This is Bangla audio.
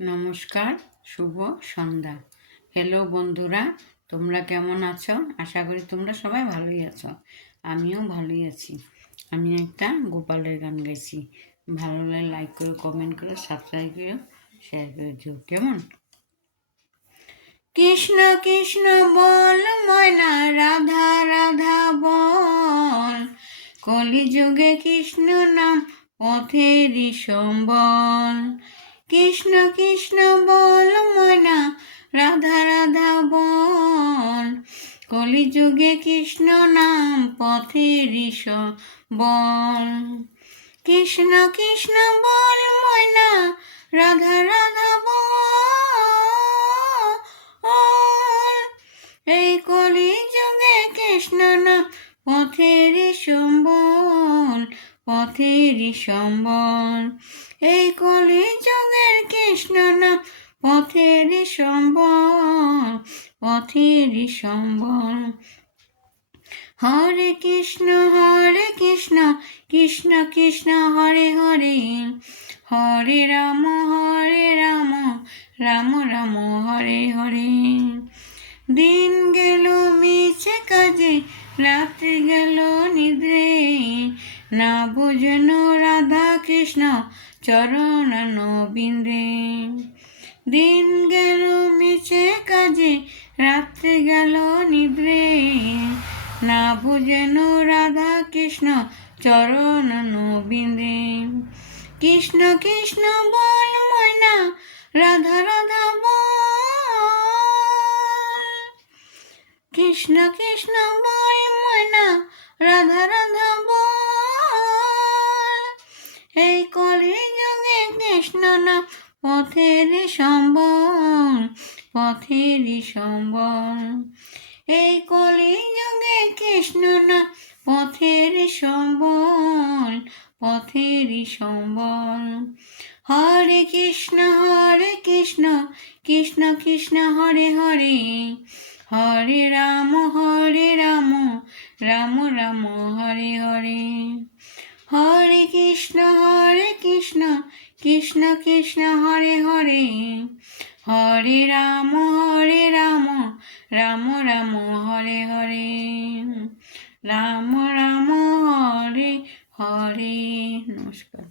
নমস্কার, শুভ সন্ধ্যা। হ্যালো বন্ধুরা, তোমরা কেমন আছো? আশা করি তোমরা সবাই ভালোই আছো। আমিও ভালোই আছি। আমি একটা গোপালের গান গাইছি। ভালো লাগলে লাইক করো, কমেন্ট করো, সাবস্ক্রাইব করো, শেয়ার করে দিও। কেমন? কৃষ্ণ কৃষ্ণ বল ময়না, রাধা রাধা বল। কলিযুগে কৃষ্ণ নাম পথেরই সম্বল। কৃষ্ণ কৃষ্ণ বল ময়না, রাধা রাধা বল। কলিযুগে কৃষ্ণ নাম পথেরই সম্বল। কৃষ্ণ কৃষ্ণ বল ময়না, রাধা রাধা বল। এই কলিযুগে কৃষ্ণ নাম পথেরই সম্বল, পথেরই সম্বল। এই কলিযুগের কৃষ্ণ নাম পথেরই সম্বল, পথেরই সম্বল। হরে কৃষ্ণ কৃষ্ণ কৃষ্ণ হরে হরে, হরে রাম রাম রাম হরে হরে। দিন গেল মিছে কাজে, রাত্রি গেল নিদ্রে, না বুঝন রাধা কৃষ্ণ চরণ বিন্দে। দিন গেল মিছে কাজে, রাত্রি গেল নিদ্রে, না বুঝেন রাধা কৃষ্ণ চরণ বিন্দে। কৃষ্ণ কৃষ্ণ বল ময়না, রাধা রাধা বল। কৃষ্ণ কৃষ্ণ বল ময়না, রাধা রাধা বল। এই কলিযুগে কৃষ্ণ নাম পথেরই সম্বল, পথেরই সম্বল। এই কলিযুগে কৃষ্ণ নাম পথেরই সম্বল, পথেরই সম্বল। হরে কৃষ্ণ কৃষ্ণ কৃষ্ণ হরে হরে, হরে রাম রাম রাম হরে হরে। হরে কৃষ্ণ কৃষ্ণ কৃষ্ণ হরে হরে, হরে রাম রাম রাম হরে হরে। রাম রাম হরে হরে। নমস্কার।